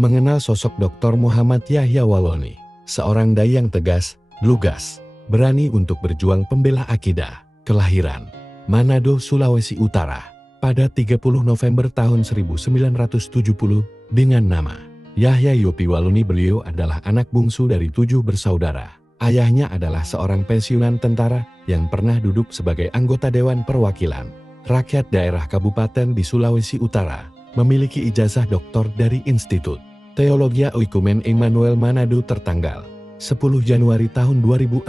mengenal sosok Dr. Muhammad Yahya Waloni, seorang dai yang tegas, lugas, berani untuk berjuang pembela akidah. Kelahiran Manado, Sulawesi Utara, pada 30 November tahun 1970 dengan nama Yahya Yopi Waloni. Beliau adalah anak bungsu dari 7 bersaudara. Ayahnya adalah seorang pensiunan tentara yang pernah duduk sebagai anggota Dewan Perwakilan Rakyat Daerah Kabupaten di Sulawesi Utara, memiliki ijazah doktor dari Institut Teologi Oikumen Immanuel Manado tertanggal 10 Januari tahun 2004.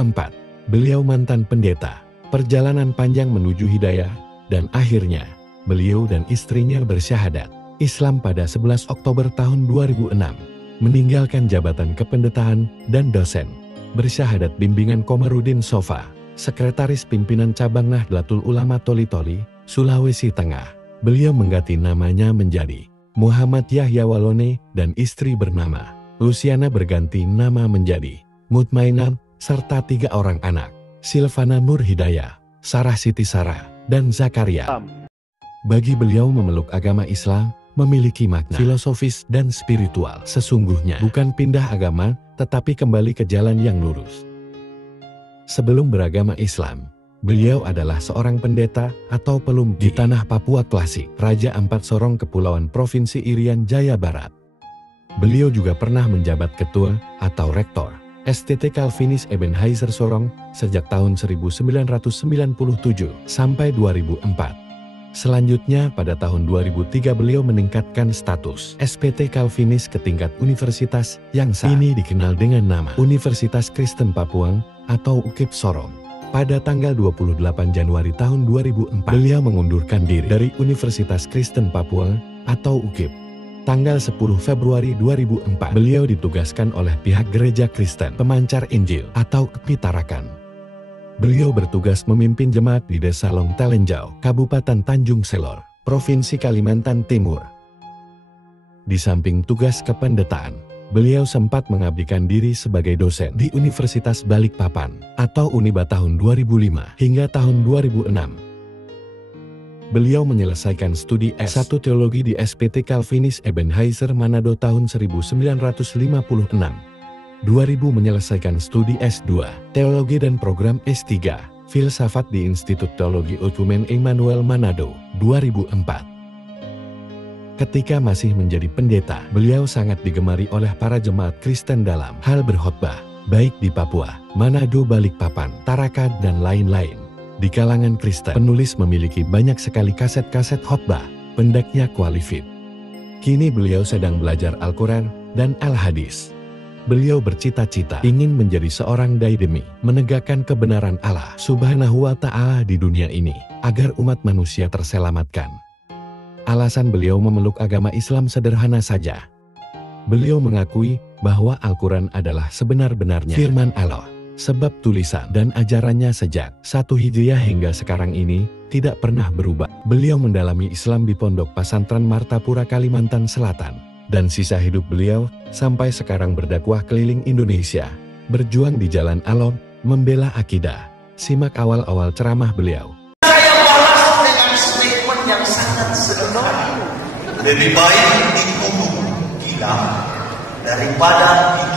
Beliau mantan pendeta, perjalanan panjang menuju hidayah, dan akhirnya beliau dan istrinya bersyahadat Islam pada 11 Oktober tahun 2006, meninggalkan jabatan kependetaan dan dosen bersyahadat bimbingan Komarudin Sofa, Sekretaris Pimpinan Cabang Nahdlatul Ulama Toli-Toli, Sulawesi Tengah. Beliau mengganti namanya menjadi Muhammad Yahya Waloni dan istri bernama Luciana berganti nama menjadi Mutmainah, serta 3 orang anak, Silvana Nur Hidayah, Sarah Siti Sarah, dan Zakaria. Bagi beliau memeluk agama Islam memiliki makna filosofis dan spiritual. Sesungguhnya bukan pindah agama, tetapi kembali ke jalan yang lurus. Sebelum beragama Islam, beliau adalah seorang pendeta atau pelum di tanah Papua klasik, Raja Ampat Sorong, Kepulauan Provinsi Irian Jaya Barat. Beliau juga pernah menjabat ketua atau rektor STT Calvinis Ebenezer Sorong sejak tahun 1997 sampai 2004. Selanjutnya pada tahun 2003 beliau meningkatkan status SPT Calvinis ke tingkat universitas yang saat ini dikenal dengan nama Universitas Kristen Papua atau UKIP Sorong. Pada tanggal 28 Januari tahun 2004 beliau mengundurkan diri dari Universitas Kristen Papua atau UKIP. Tanggal 10 Februari 2004 beliau ditugaskan oleh pihak Gereja Kristen Pemancar Injil atau KPI Tarakan. Beliau bertugas memimpin jemaat di Desa Long Telenjau, Kabupaten Tanjung Selor, Provinsi Kalimantan Timur. Di samping tugas kependetaan, beliau sempat mengabdikan diri sebagai dosen di Universitas Balikpapan atau Uniba tahun 2005 hingga tahun 2006. Beliau menyelesaikan studi S1 Teologi di SPT Calvinis Ebenezer Manado tahun 1956. 2000 menyelesaikan studi S2 Teologi dan program S3 Filsafat di Institut Teologi Oikumen Immanuel Manado 2004. Ketika masih menjadi pendeta, beliau sangat digemari oleh para jemaat Kristen dalam hal berkhotbah, baik di Papua, Manado, Balikpapan, Tarakan, dan lain-lain. Di kalangan Kristen, penulis memiliki banyak sekali kaset-kaset khotbah, pendeknya kualifit. Kini beliau sedang belajar Al-Quran dan Al-Hadis. Beliau bercita-cita ingin menjadi seorang dai demi menegakkan kebenaran Allah Subhanahu wa Ta'ala di dunia ini, agar umat manusia terselamatkan. Alasan beliau memeluk agama Islam sederhana saja. Beliau mengakui bahwa Al-Quran adalah sebenar-benarnya firman Allah, sebab tulisan dan ajarannya sejak 1 Hijriah hingga sekarang ini tidak pernah berubah. Beliau mendalami Islam di Pondok Pesantren Martapura, Kalimantan Selatan, dan sisa hidup beliau sampai sekarang berdakwah keliling Indonesia, berjuang di jalan Allah, membela akidah. Simak awal-awal ceramah beliau. Saya balas dengan statement yang sangat sederhana. Lebih baik dikubur gila daripada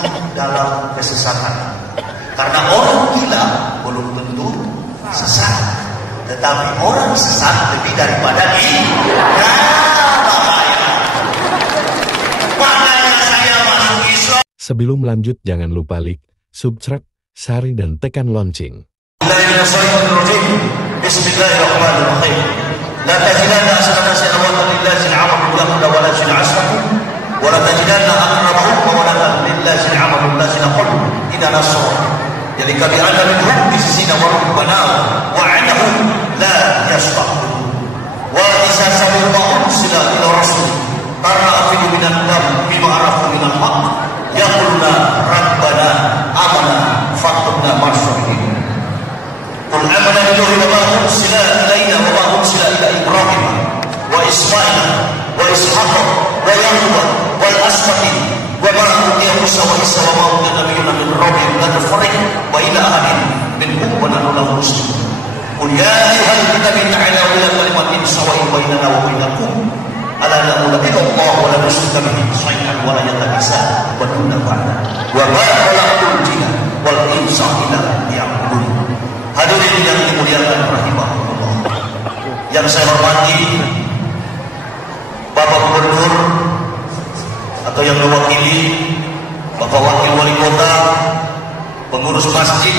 hidup dalam kesesatan. Karena orang gila belum tentu sesat, tetapi orang sesat lebih daripada gila. Sebelum lanjut jangan lupa like, subscribe, share, dan tekan lonceng. Bismillahirrahmanirrahim. La tajidanna asrana salawatan lillahi al-'amalu lahu wa la shinasakum wa la tajidanna aqrabahum mawadatan lillahi al-'amalu allazina qalu idza nasra. Jadi kami ada minhum bisina wa rabbana wa 'anahum la yasfaqun. Wa idza sami'u sila ila rasul tarna afidu minan dam bima arafu minal haqq yaquluna rabbana amana faqtubna ma'as-shahidin. Qul amana billahi wa ma ursila ilayna wa ma ursila ila Ibrahim wa Ismail wa Ishaq wa Yaqub wal asbaqi wa ma utiya Musa wa Isa wa ma utiya nabiyyuna min rabbihim la nufarriqu wa ila ahadin minhum wa nahnu lahu muslimun. Qul ya ayyuhal kitabu ta'ala ila kalimatin sawa'in bainana wa bainakum 'abuduna ba'da wa ma khalaqtul jinna wal insa illa liya'budun. Hadirin yang dimuliakan rahimahullah, yang saya hormati Bapak Gubernur atau yang mewakili Bapak Wakil Wali Kota, pengurus masjid,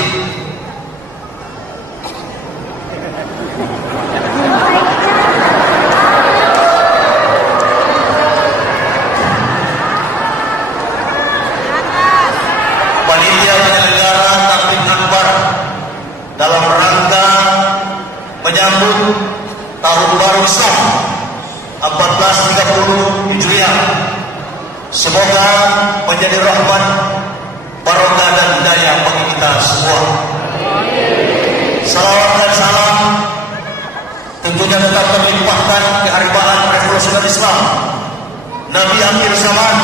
panitia penyelenggara takbir akbar dalam rangka menyambut tahun baru Islam 1430 Hijriah. Semoga menjadi rahmat, barokah dan hidayah bagi kita semua. Salawat dan salam tentunya tetap terlimpahkan keharibaan revolusioner Islam, Nabi akhir zaman,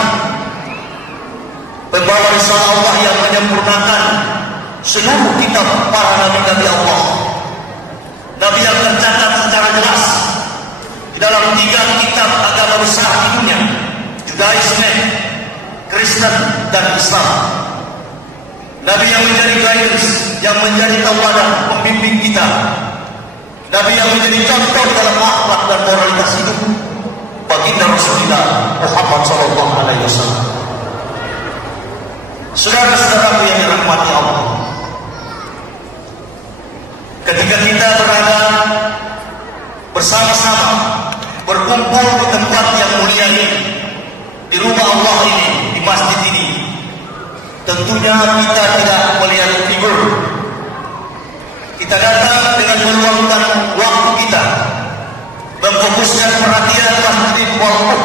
pembawa risalah Allah yang menyempurnakan seluruh kitab para nabi-nabi Allah. Nabi yang tercatat secara jelas di dalam 3 kitab agama besar di dunia, Judaisme, Kristen, dan Islam. Nabi yang menjadi guidance, yang menjadi tauladan pembimbing kita. Nabi yang menjadi contoh dalam akhlak dan moralitas hidup baginda Rasulullah Muhammad SAW. Saudara-saudaraku yang dirahmati Allah, ketika kita berada bersama-sama berkumpul di tempat yang mulia ini, di rumah Allah ini, di masjid ini, tentunya kita tidak melihat figur. Kita datang dengan meluangkan waktu kita, memfokuskan perhatian masjid waktu,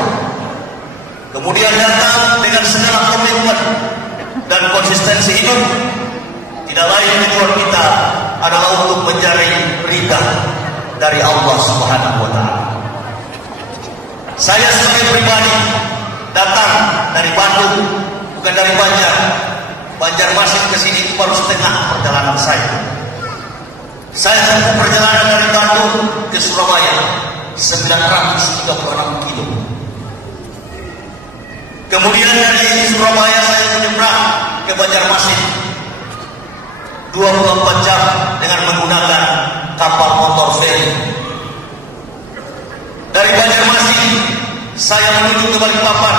kemudian datang dengan segala komitmen dan konsistensi hidup. Tidak lain tujuan kita adalah untuk mencari ridha dari Allah Subhanahu wa Ta'ala. Saya sebagai pribadi datang dari Bandung, bukan dari Banjarmasin ke sini itu baru setengah perjalanan saya. Saya tempuh perjalanan dari Bandung ke Surabaya 936 kilo. Kemudian dari Surabaya saya menyeberang ke Banjarmasin 24 jam dengan menggunakan kapal motor feri. Dari Banjarmasin saya menuju ke Balikpapan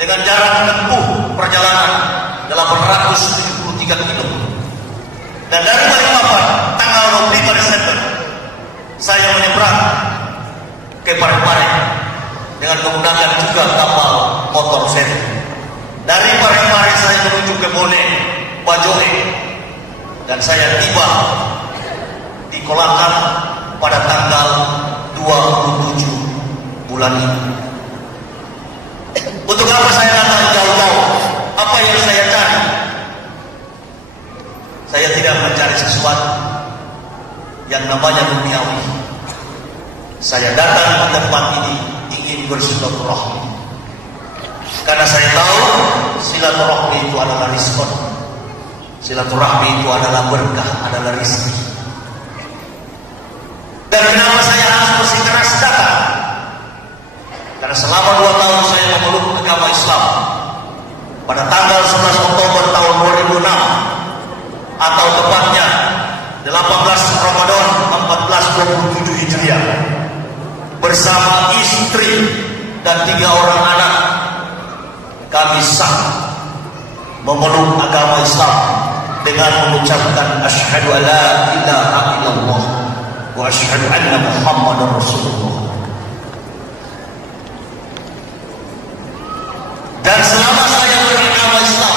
dengan jarak tempuh perjalanan 873 km. Dan dari Balikpapan tanggal 25 Desember saya menyeberang ke Parepare dengan menggunakan juga kapal motor feri. Dari Parepare saya menuju ke Bone, Bajoe, dan saya tiba di Kolakam pada tanggal 27 bulan ini. Untuk apa saya datang jauh-jauh? Apa yang saya cari? Saya tidak mencari sesuatu yang namanya duniawi. Saya datang ke tempat ini ingin bersilaturahmi, karena saya tahu silaturahmi itu adalah rizqon. Silaturahmi itu adalah berkah, adalah rezeki. Dan kenapa saya harus bersikeras datang? Karena selama 2 tahun saya memeluk agama Islam. Pada tanggal 11 Oktober tahun 2006, atau tepatnya 18 Ramadan 1427 Hijriah, bersama istri dan 3 orang anak, kami sah memeluk agama Islam dengan mengucapkan asyhadu alla ilaha illallah wa asyhadu anna Muhammadar Rasulullah. Dan selama saya beragama Islam,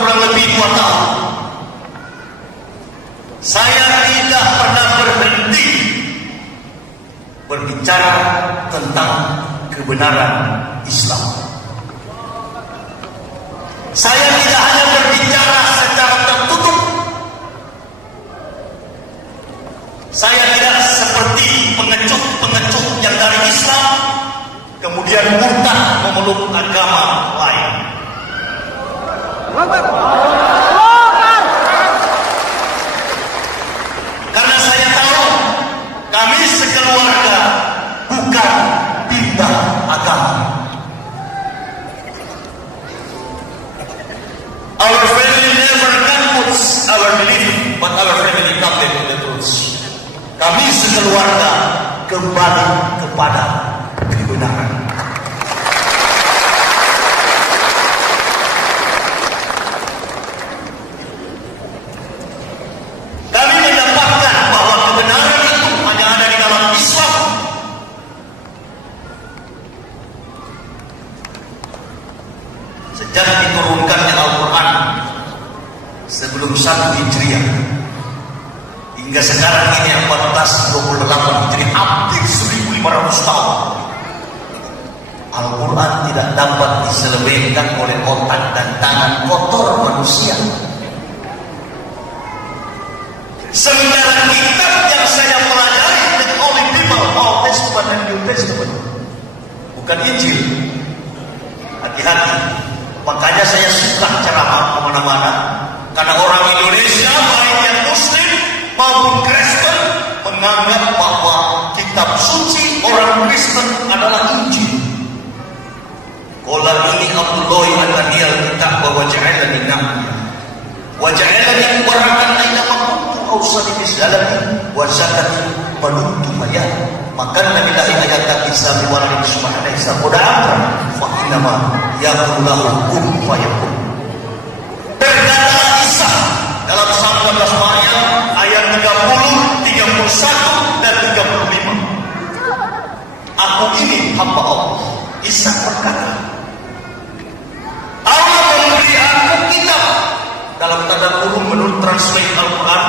kurang lebih 2 tahun, saya tidak pernah berhenti berbicara tentang kebenaran Islam. Saya tidak hanya berbicara secara tertutup. Saya tidak seperti pengecut-pengecut yang dari Islam kemudian murtad memeluk agama lain. kembali kepada kebenaran. Kami mendapatkan bahwa kebenaran itu hanya ada di dalam Islam. Sejak diturunkannya Al-Quran sebelum 1 Hijriah hingga sekarang ini 1428 Hijriah, hampir 1500 tahun, Al-Quran tidak dapat diselewengkan oleh otak dan tangan kotor manusia. Sementara kitab yang saya pelajari, the Holy Bible, Old Testament dan New Testament, bukan Injil. Hati-hati. Makanya saya suka ceramah kemana-mana, karena orang Indonesia, baik yang Muslim maupun Kristen, menganggap bahwa kitab suci orang Kristen adalah Injil. Qala ini Abdullahi al-Adiyal kitab wa ja'alani nabiyya wa ja'alani mubarakan aina ma kuntu awsani bisalati wa zakati manuntu maya. Maka Nabi ayat Isa biwalad subhanahu Isa qada'amra fa innama yaqulu lahu kun fayakun. Berkata Isa dalam 19 Maryam ayat 30, 31 dan 35. Aku ini hamba Allah. Isa berkata, Allah memberi aku kitab, dalam tanda kurung menurut translate Al-Quran,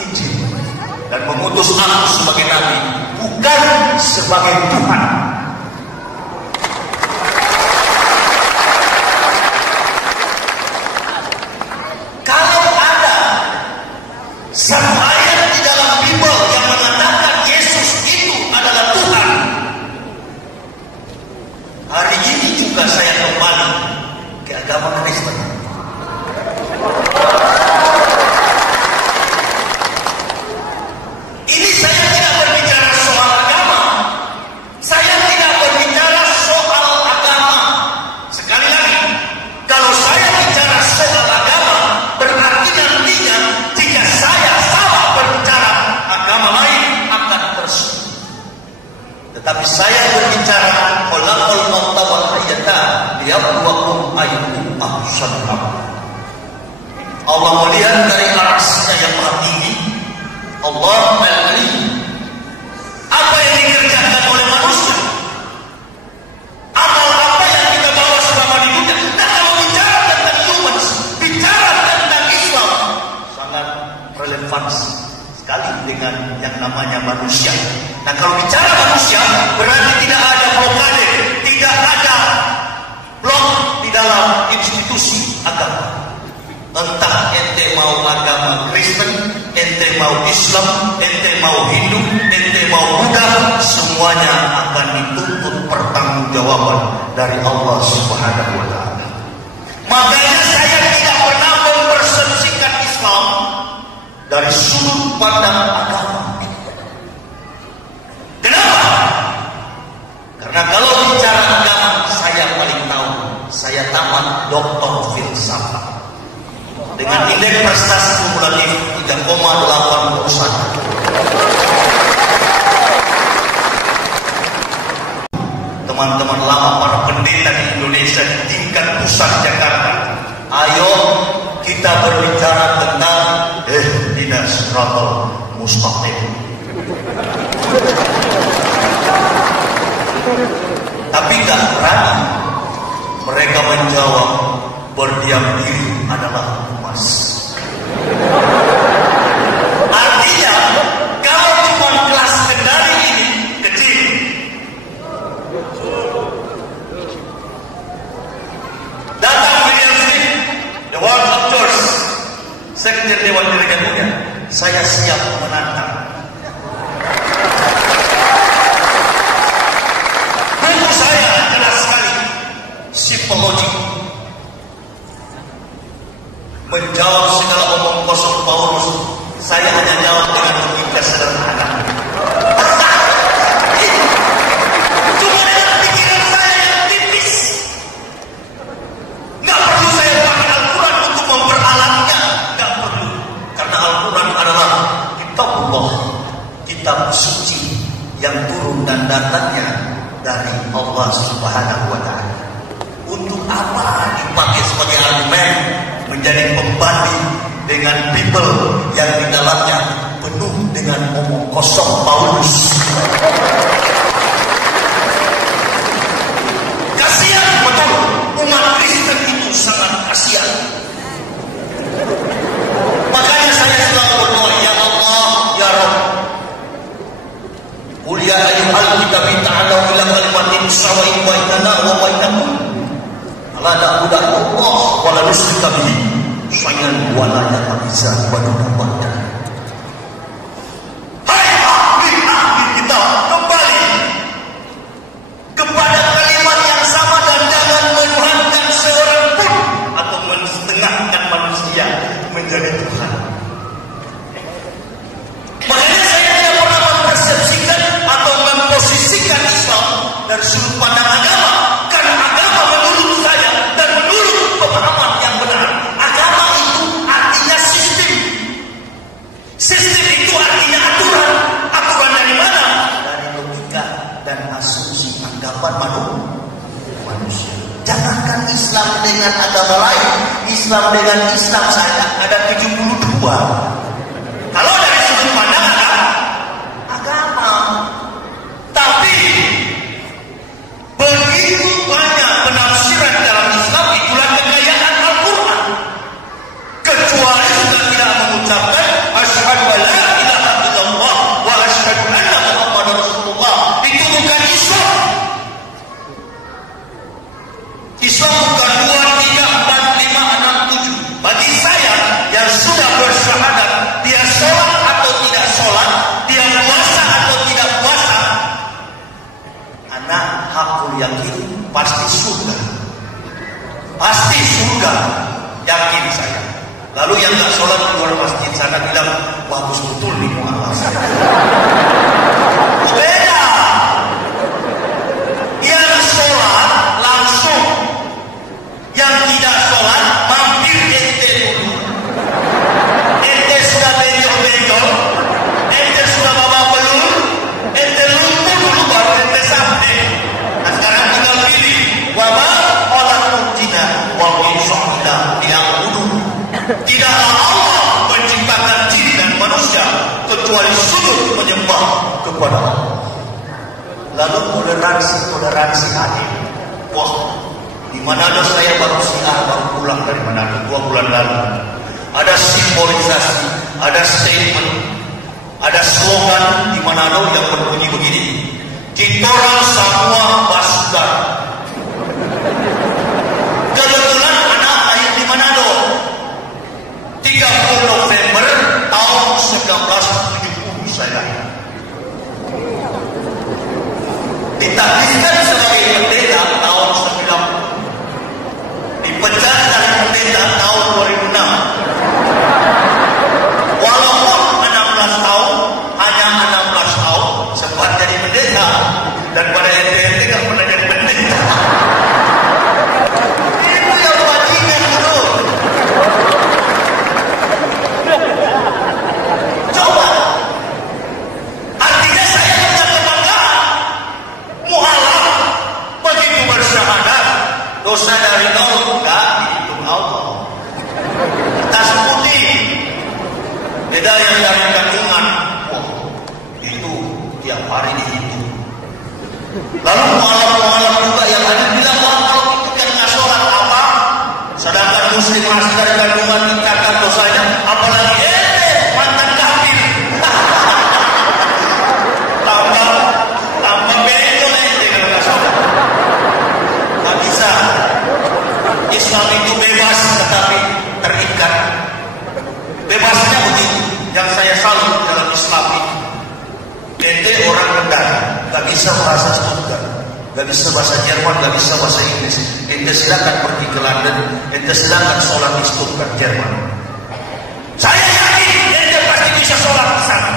Injil, dan mengutus aku sebagai Nabi, bukan sebagai Tuhan. Kalau ada satu ayat di dalam Bible yang mengatakan Yesus itu adalah Tuhan, hari ini juga saya kembali ke agama Kristen. Ini saya tidak berbicara soal agama. Saya tidak berbicara soal agama. Sekali lagi, kalau saya bicara soal agama, berarti nantinya jika saya salah berbicara agama lain akan tersinggung. Tetapi saya berbicara khalaqal mauta wal hayata liyabluwakum ayyukum ahsanu amala. Allah melihat dari arasnya yang maha tinggi, Allah al-Alim, apa yang dikerjakan oleh manusia, amal apa yang kita bawa selama di dunia. Nah, kalau bicara tentang humans, bicara tentang Islam, sangat relevan sekali dengan yang namanya manusia. Nah, kalau bicara manusia, berarti tidak ada blokade, tidak ada blok di dalam institusi agama. Entah ente mau agama Kristen, ente mau Islam, ente mau Hindu, ente mau Buddha, semuanya akan dituntut pertanggungjawaban dari Allah Subhanahu wa Ta'ala. Makanya saya tidak pernah mempersepsikan Islam dari sudut pandang agama. Kenapa? Karena kalau bicara agama, saya paling tahu. Saya tamat doktor filsafat dengan indeks prestasi kumulatif 3,81. Teman-teman lama, para pendeta di Indonesia di tingkat pusat Jakarta, ayo kita berbicara tentang ihdinas siratal mustaqim. Tapi gak berani mereka menjawab, berdiam diri adalah emas. Artinya, kalau cuma kelas kendari ini kecil, datang William Smith, the World of Church, Sekjen Dewan Gereja Dunia, saya siap menantang. Buku saya jelas sekali, Simple Logic, menjawab segala omong kosong Paulus. Saya hanya jawab dengan logika sederhana. Cuma dengan pikiran saya yang tipis. Nggak perlu saya pakai Al-Quran untuk memperalatnya. Nggak perlu. Karena Al-Quran adalah kitab Allah, kitab suci yang turun dan datangnya dari Allah Subhanahu wa Ta'ala. Untuk apa dipakai sebagai argumen menjadi pembanding dengan Bible yang di dalamnya penuh dengan omong kosong Paulus? Kasihan betul, umat Kristen itu sangat kasihan. Makanya saya selalu berdoa, ya Allah, ya Rabb, qul ya ayyuhal kitab ta'alu ila kalimatin sawa'in bainana wa bainakum alla na'budu Allah wa la nusyrika bihi syai'an wa la yattakhidha badunan ba'da. Hai ahli kita, kembali kepada kalimat yang sama dan jangan menuhankan seorang pun atau mensetengahkan manusia menjadi Tuhan. Makanya saya tidak pernah mempersepsikan atau memposisikan Islam dari sudut pandang agama, karena agama menurut saya dan menurut pemahaman yang benar, agama itu artinya sistem. Sistem itu artinya aturan. Aturan dari mana? Dari logika dan asumsi anggapan manusia. Jangankan Islam dengan agama lain, Islam dengan Islam saja ada 72. Kalau dari sudut pandang agama, tapi begitu banyak penafsiran dalam Islam, itulah kekayaan Al-Quran. Kecuali sudah tidak mengucapkan asyhadu an la ilaha illallah wa asyhadu anna Muhammadar Rasulullah, itu bukan Islam. Islam bukan 2, 3, 4, 5, 6, 7. Bagi saya yang sudah bersyahadat, dia sholat atau tidak sholat, dia puasa atau tidak puasa, anak hakul yakin pasti surga. Pasti surga, yakin saya. Lalu yang tak sholat di luar masjid sana bilang, bagus betul nih mu'alaf saya. Beda. Yang sholat langsung, yang tidak sholat mampir ente dulu. Ente sudah benjol-benjol, ente sudah bawa belur, ente lumpuh dulu baru ente sampai. Nah sekarang tinggal pilih, wama khalaqul jinna wal insa illa liya'budun. Tidaklah Allah menciptakan jin dan manusia kecuali sujud menyembah kepada Allah. Lalu toleransi adil. Wah, di Manado saya baru pulang dari Manado 2 bulan lalu. Ada simbolisasi, ada statement, ada slogan di Manado yang berbunyi begini: Kitorang semua pasukan. Kebetulan anak lahir di Manado 30 November tahun 1970 saya lahir. Ditakdirkan sebagai pendeta tahun 90. Dipecat dari pendeta tahun 2006. Walaupun 16 tahun, hanya 16 tahun sempat jadi pendeta, dan pada ente nggak pernah jadi pendeta. Itu yang bajingan dulu. Coba. Artinya saya punya kebanggaan. Mu'alaf begitu bersyahadat, dosa dari nol enggak dihitung Allah. Tas putih, beda yang dari kandungan. Wah, itu tiap hari dihitung. Lalu mu'alaf juga yang ada bilang, wah kalau itu kan nggak sholat apa? Sedangkan muslim masih dari kandungan dicatat dosanya, apalagi mantan kafir. Tambah benjol ente kalau nggak sholat. Nggak bisa. Islam itu bebas tetapi terikat. Bebasnya begitu. Yang saya salut dalam Islam ini, ente orang rendah, nggak bisa bahasa Stuttgart, nggak bisa bahasa Jerman, nggak bisa bahasa Inggris. Ente silakan pergi ke London, ente silakan sholat di Stuttgart, Jerman. Saya yakin ente pasti bisa sholat di sana.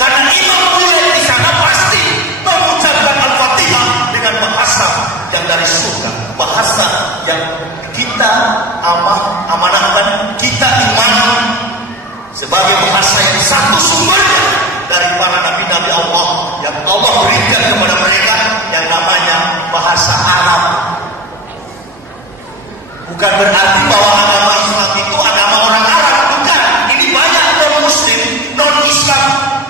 Karena imam mulia di sana pasti mengucapkan Al-Fatihah dengan bahasa yang dari surga, bahasa yang kita amanahkan, kita imani sebagai bahasa yang satu sumbernya dari para nabi-nabi Allah yang Allah berikan kepada mereka yang namanya bahasa Arab. Bukan berarti bahwa agama Islam itu agama orang Arab, bukan. Ini banyak non-Muslim, non-Islam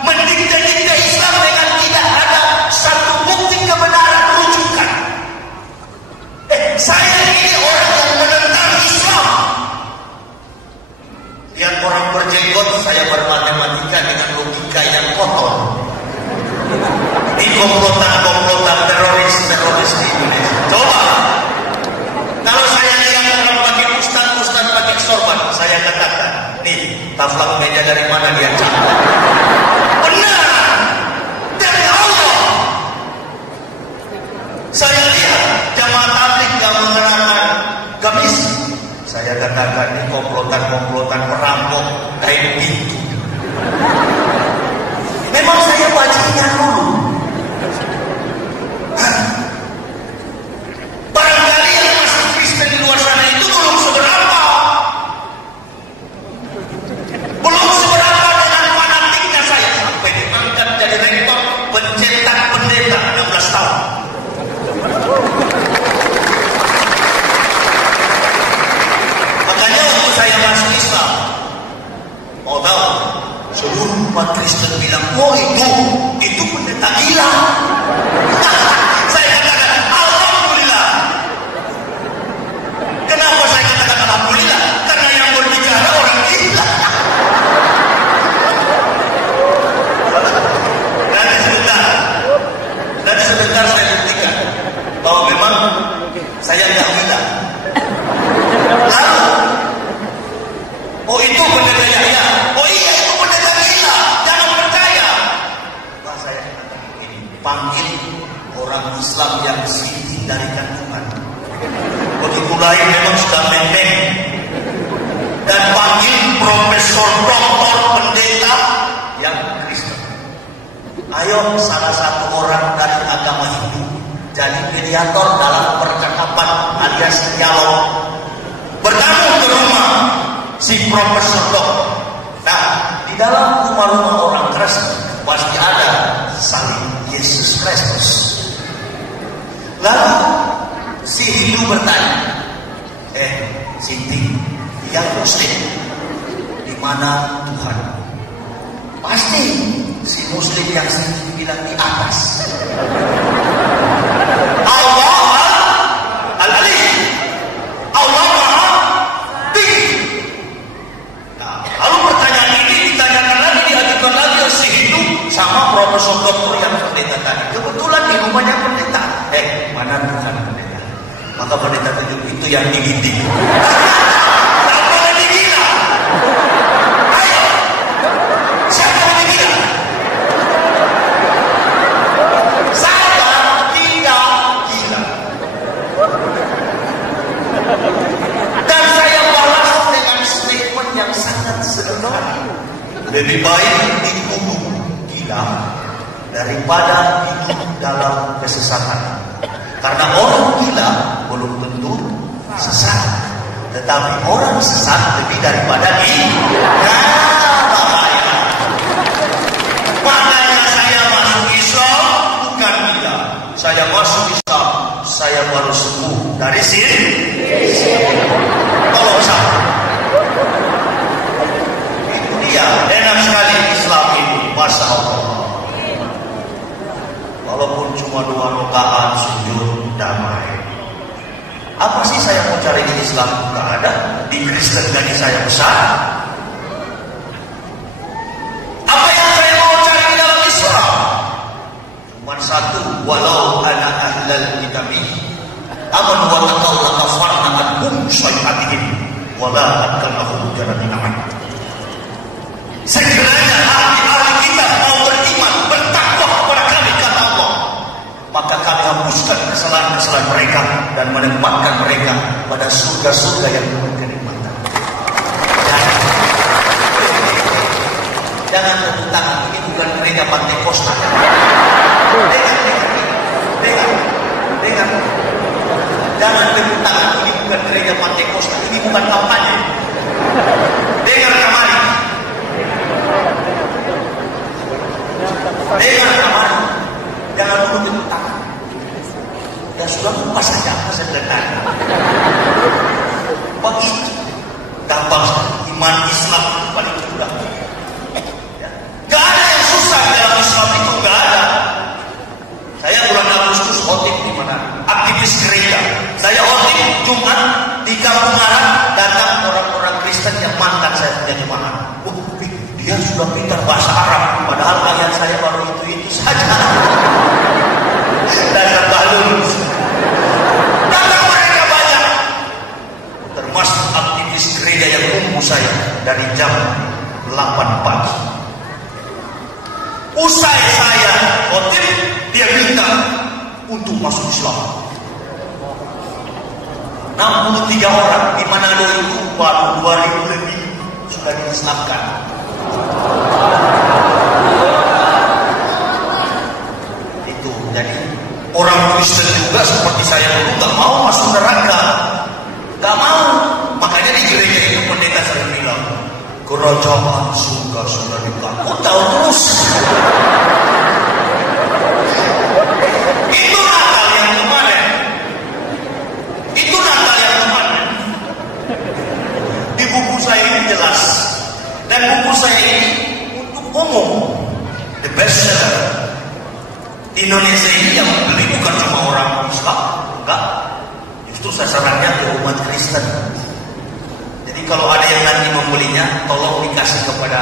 mendikte-dikte Islam dengan tidak ada satu bukti kebenaran rujukan. Saya ini orang yang menentang Islam. Lihat orang berjenggot, saya bermatematika dengan logika yang kotor. Ini komplotan teroris di Indonesia. Coba. Kalau saya lihat orang pakai ustaz pakai sorban, saya katakan, nih, taplak meja dari mana dia cari? Benar, dari Allah. Saya lihat jamaah tabligh yang mengenakan gamis, saya katakan ini komplotan perampok kain pintu. Memang saya bacanya dulu. Barangkali yang masuk Kristen di luar sana itu belum seberapa dengan fanatiknya saya sampai diangkat jadi rektor pencetak pendeta 16 tahun. Makanya waktu saya masuk Islam, mau tahu, seluruh umat Kristen bilang, oh itu pendeta gila. Saya katakan alhamdulillah. Kenapa saya katakan alhamdulillah? Karena yang berbicara orang gila. Nanti sebentar saya buktikan bahwa memang saya tidak gila. Lalu, oh itu pendeta Yahya. Oh iya, itu pendeta gila. Jangan percaya. Nah, saya katakan ini, panggil orang Islam yang siti dari kandungan. Begitu lain memang sudah menteng. Dan panggil profesor, doktor, pendeta yang Kristen. Ayo salah satu orang dari agama Hindu jadi mediator dalam percakapan alias dialog. Bertamu ke rumah si profesor dokter. Nah, di dalam rumah-rumah orang Kristen pasti ada salib Yesus Kristus. Lalu si Hindu bertanya, Siti, yang Muslim, di mana Tuhan? Pasti si Muslim yang Siti bilang di atas. Allah Al-Ali, Allah Maha Tinggi. Nah, lalu pertanyaan ini ditanyakan lagi, diajukan lagi oleh si Hindu sama profesor dokter yang pendeta tadi. Kebetulan di rumahnya pendeta. Mana Tuhan pendeta? Maka pendeta tunjuk itu yang tinggi-tinggi. Siapa yang gila? Ayo, siapa yang gila? Saya tidak gila. Dan saya balas dengan statement yang sangat sederhana. Lebih baik dituduh gila daripada hidup dalam kesesatan. Karena orang gila belum tentu sesat, tetapi orang sesat lebih daripada gila. Bahaya. Makanya saya masuk Islam bukan gila. Saya masuk Islam, saya baru sembuh dari sini. Kalau sama. Itu dia, enak sekali Islam ini, Masya Allah. Walaupun cuma 2 rakaat sujud damai. Apa sih saya mau cari di Islam? Tidak ada. Di Kristen gaji saya besar. Apa yang saya mau cari di dalam Islam? Cuma satu. Walau ana ahlal kitabi amanu wa taqaw la kafarna anhum sayyi'atihim wa la adkhalnahum jannatin na'im. Sekiranya ahli kita mau beriman, bertakwa kepada kami, kata Allah, maka kami hapuskan kesalahan-kesalahan mereka dan menempatkan mereka pada surga-surga yang penuh kenikmatan. Jangan tepuk tangan, ini bukan gereja Pantai Kosta. Dengar. Jangan tepuk tangan, ini bukan gereja Pantai Kosta, ini bukan kampanye. Dengar kemarin. sudah pintar bahasa Arab, padahal ayat saya baru itu saja. Dasar balun. Datang mereka banyak, termasuk aktivis gereja yang kumpul saya dari jam 8 pagi. Usai saya khotib, dia minta untuk masuk Islam. 63 orang di Manado itu baru 2000 lebih sudah diislamkan. Itu jadi orang Kristen juga seperti saya dulu nggak mau masuk neraka, nggak mau. Makanya di gereja itu pendeta sering bilang, kerajaan surga sudah dekat. Kau tahu terus. Itu Natal yang kemarin. Itu Natal yang kemarin. Di buku saya ini jelas. Dan buku saya ini untuk umum. The best seller. Di Indonesia ini yang membeli bukan cuma orang Islam. Enggak. Justru sasarannya ke umat Kristen. Jadi kalau ada yang nanti membelinya, tolong dikasih kepada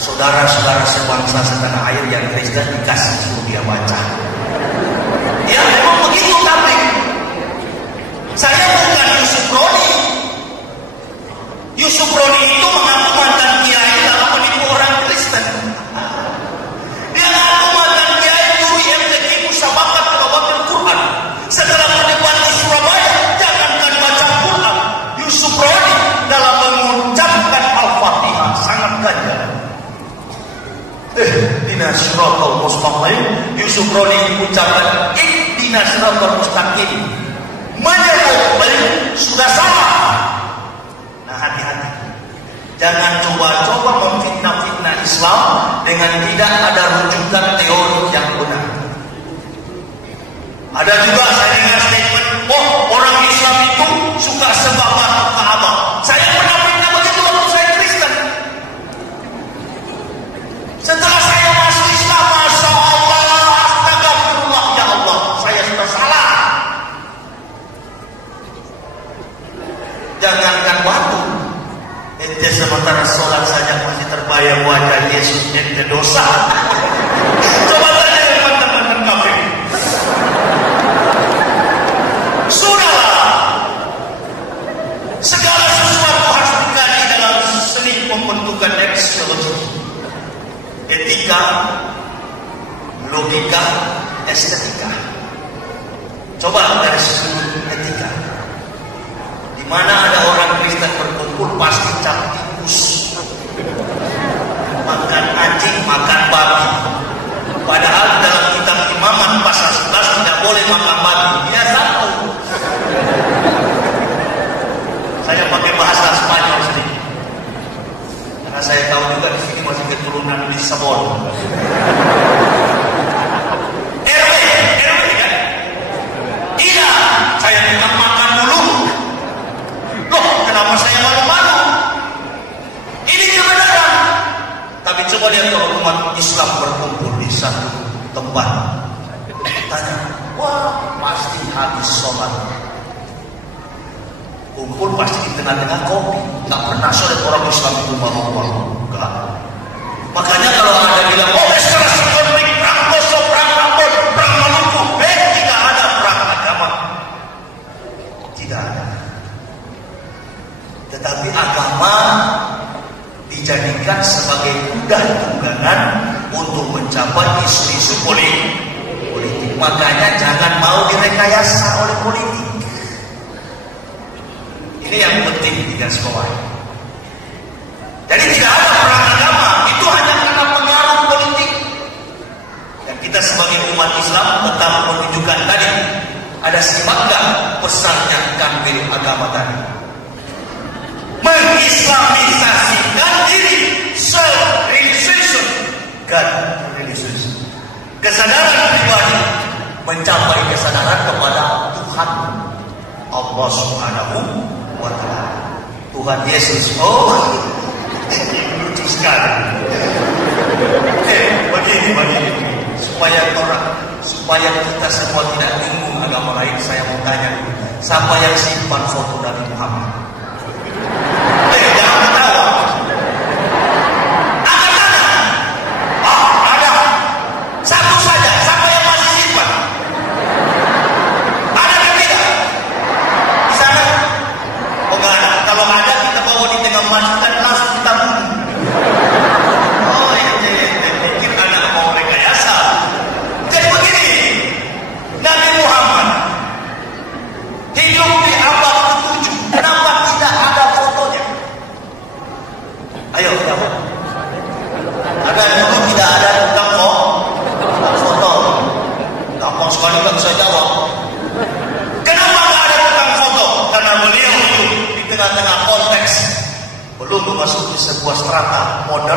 saudara-saudara sebangsa setanah air yang Kristen, dikasih suruh dia baca. Ya memang begitu, tapi saya bukan Yusuf Roni. Yusuf Roni itu mengaku mantan kiai lalu menipu orang Kristen. Dia mengaku mantan kiai duri MTQ Musabakat Babakan Quran. Setelah berdebat di Surabaya, jangankan baca Quran, Yusuf Roni dalam mengucapkan Al-Fatihah sangat ganjal. Ihdinas siratal mustaqim. Yusuf Roni mengucapkan ihdinas siratal mustaqim. Menyebut sudah salah. Nah, hati-hati. Jangan coba-coba memfitnah-fitnah Islam dengan tidak ada rujukan teori yang benar. Ada juga saya dengar statement, oh orang Islam itu suka sembah batu Ka'bah. Saya pernah fitnah begitu waktu saya Kristen. Setelah saya masuk Islam, Masya Allah, astagfirullah, ya Allah, saya sudah salah. Jangankan batu, ente sementara sholat saja masih terbayang wajah Yesus, ente dosa. Coba tanya teman-teman kafir. Sudahlah, segala sesuatu harus dikaji dalam seni pembentukan aksiologi, etika, logika, estetika. Coba dari sudut etika. Di mana ada orang Kristen berkumpul pasti cap tikus, makan anjing, makan babi. Padahal dalam kitab Imamat pasal 11 tidak boleh makan babi. Dia satu. Saya pakai bahasa Spanyol sedikit, karena saya tahu juga di sini masih keturunan Lisabon. RW kan? Iya, saya tidak makan dulu. Loh, kenapa saya malu-malu? Ini kebenaran. Tapi coba lihat kalau umat Islam berkumpul di satu tempat, tanya, wah pasti habis sholat. Kumpul pasti di tengah-tengah kopi. Gak pernah sore orang Islam itu bawa-bawa. Enggak. Makanya kalau ada bilang, oh eskalasi konflik, perang Poso, perang Ambon, perang Maluku, tidak ada perang agama. Tidak ada. Tetapi agama dijadikan sebagai kuda tunggangan untuk mencapai isu-isu politik. Makanya jangan mau direkayasa oleh politik. Ini yang penting digarisbawahi. Jadi tidak ada perang agama, itu hanya karena pengaruh politik. Dan kita sebagai umat Islam tetap menunjukkan tadi, ada simak nggak pesannya kambing agama tadi? Mengislamisasikan diri, self-realization, God-realization. Kesadaran pribadi mencapai kesadaran kepada Tuhan Allah Subhanahu wa Ta'ala. Tuhan Yesus. Oh, lucu sekali. Begini. Supaya kita semua tidak bingung agama lain, saya mau tanya, siapa yang simpan foto Nabi Muhammad? Jangan ketawa. Angkat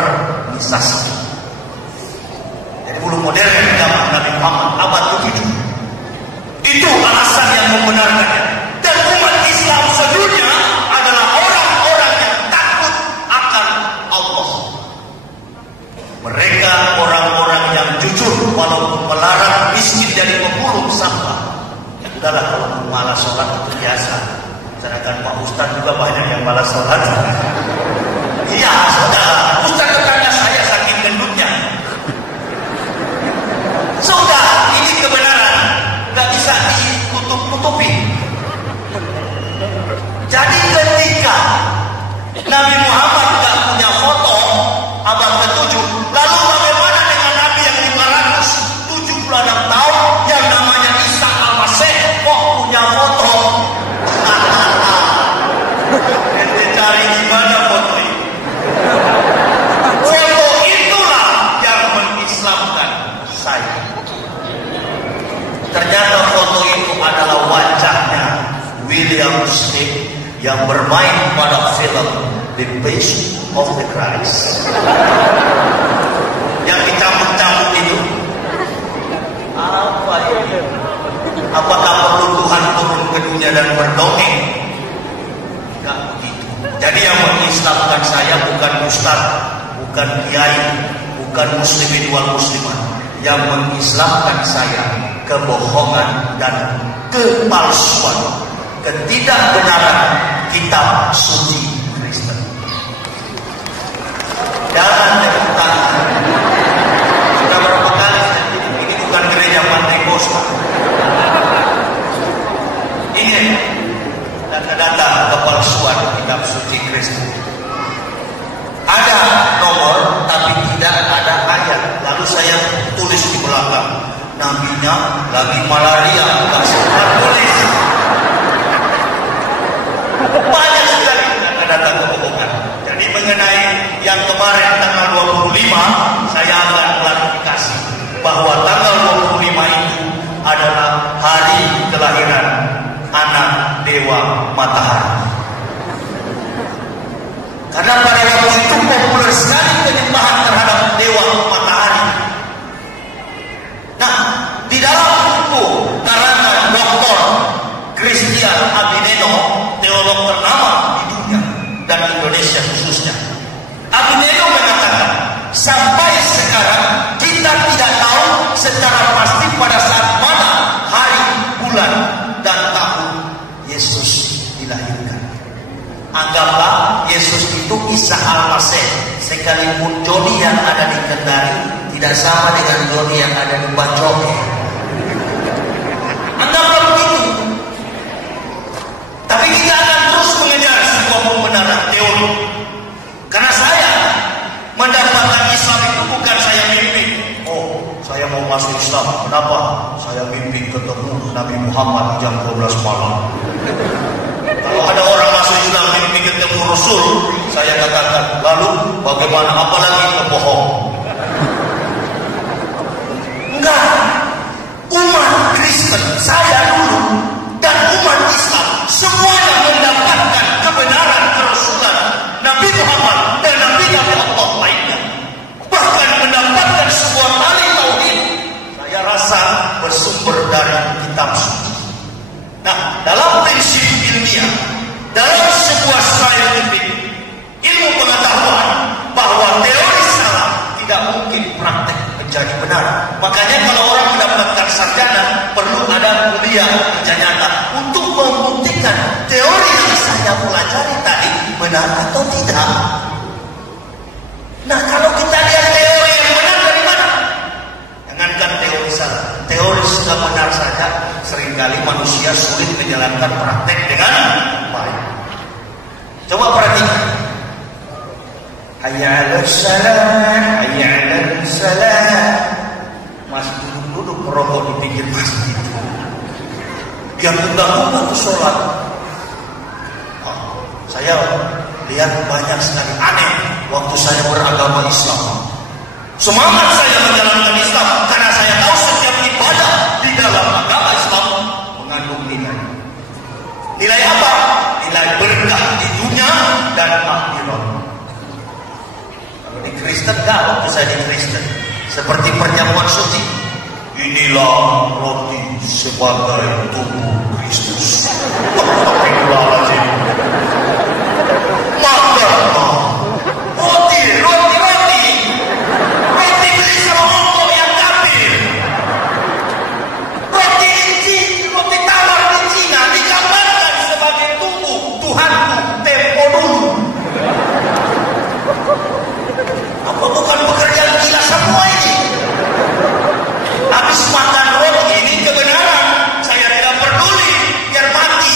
modernisasi. Jadi belum modern zaman Nabi Muhammad abad ke-7. Itu alasan yang membenarkannya. Dan umat Islam sedunia adalah orang-orang yang takut akan Allah. Mereka orang-orang yang jujur walaupun melarang miskin dari pemulung sampah. Ya udahlah, kalau malas sholat itu biasa. Sedangkan Pak Ustaz juga banyak yang malas sholat. Iya, saudara. Ustaz tetangga saya saking gendutnya. Sudah, ini kebenaran. Gak bisa ditutup-tutupi. Jadi ketika Nabi Muhammad gak punya foto abad ke-7, lalu bagaimana dengan Nabi yang 576 tahun yang namanya Isa Al-Masih kok punya foto? Ente cari gimana foto itu? Foto itulah yang mengislamkan saya. Ternyata foto itu adalah wajahnya William Smith yang bermain pada film The Passion of the Christ. Yang dicambuk-cambuk itu apa ini? Apakah perlu Tuhan turun ke dunia dan berdongeng? Enggak begitu. Jadi yang mengislamkan saya bukan ustaz, bukan kiai, bukan muslimin wal muslimat. Yang mengislamkan saya kebohongan dan kepalsuan, ketidakbenaran kitab suci Kristen. Jangan tepuk. Sudah berapa kali ini bukan gereja Pantekosta. Ini data-data kepalsuan kitab suci Kristen. Ada nomor tapi tidak ada ayat. Lalu saya tulis di belakang, nabinya lagi malaria, nggak sempat tulis. Banyak sekali data-data kebohongan. Jadi mengenai yang kemarin tanggal 25, saya akan klarifikasi bahwa tanggal 25 itu adalah hari kelahiran anak dewa matahari. Karena pada waktu itu populer sekali penyembahan terhadap dewa matahari. Nah, di dalam buku karangan Dr. Christian Abineno, teolog ternama di dunia dan Indonesia khususnya, Abineno mengatakan, sampai sekarang kita tidak tahu secara pasti pada saat mana hari, bulan, dan tahun Yesus dilahirkan. Anggaplah Yesus itu Isa Al-Masih, sekalipun Joni yang ada di Kendari tidak sama dengan Joni yang ada di Bacoke. Anggaplah begitu. Tapi kita akan terus mengejar sebuah pembenaran teori. Karena saya mendapatkan Islam itu bukan saya mimpi. Oh, saya mau masuk Islam. Kenapa? Saya mimpi ketemu Nabi Muhammad jam 12 malam. Kalau ada orang masuk Islam mimpi ketemu Rasul, saya katakan, lalu bagaimana? Apalagi kebohong? Enggak. Umat Kristen, saya dulu, dan umat Islam, semuanya mendapatkan kebenaran kerasulan Nabi Muhammad dan Nabi-Nabi Allah lainnya. Bahkan mendapatkan sebuah tali tauhid, saya rasa bersumber dari kitab suci. Nah, dalam prinsip ilmiah, dalam sebuah scientific ilmu pengetahuan, bahwa teori salah tidak mungkin praktek menjadi benar. Makanya kalau orang mendapatkan sarjana, perlu ada kuliah kerja nyata untuk membuktikan teori yang saya pelajari tadi benar atau tidak. Nah, kalau kita lihat teori yang benar dari mana? Jangankan teori salah, teori sudah benar saja seringkali manusia sulit menjalankan praktek dengan baik. Coba perhatikan. Hayya 'alas salah, hayya 'alas salah. Mas duduk merokok di pinggir masjid. Yang undang-undang itu sholat. Saya lihat banyak sekali aneh waktu saya beragama Islam. Semangat saya menjalankan Islam karena saya tahu setiap ibadah di dalam agama Islam mengandung nilai. Nilai apa? Nilai berkah di dunia dan akhirat. Kalau di Kristen enggak waktu saya di Kristen. Seperti perjamuan suci. Inilah roti sebagai tubuh Kristus. Astagfirullahaladzim. Makanlah roti beli sama Allah yang kafir. Roti Injil, roti tawar di Cina digambarkan sebagai tubuh Tuhanku tempo dulu. Apa bukan pekerjaan gila semua ini? Habis makan roti ini kebenaran, saya tidak peduli, biar mati.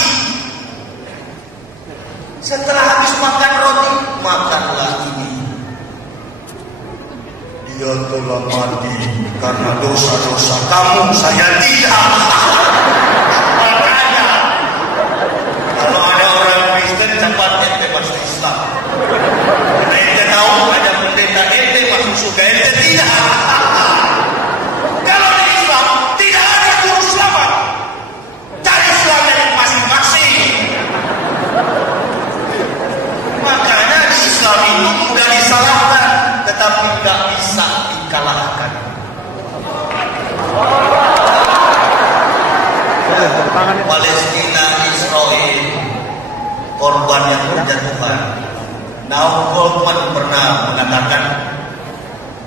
Setelah habis makan roti, makanlah ini. Dia telah mati karena dosa-dosa kamu, saya tidak. Makanya, kalau ada orang Kristen, cepat ente masuk Islam. Karena ente tahu ada pendeta ente masuk surga, ente tidak. Kalau di Islam, tidak ada juru selamat. Cari selamat masing-masing. Makanya di Islam itu mudah disalahkan, tetapi nggak bisa dikalahkan. Palestina, Israel, korban yang berjatuhan. Naum Goldman pernah mengatakan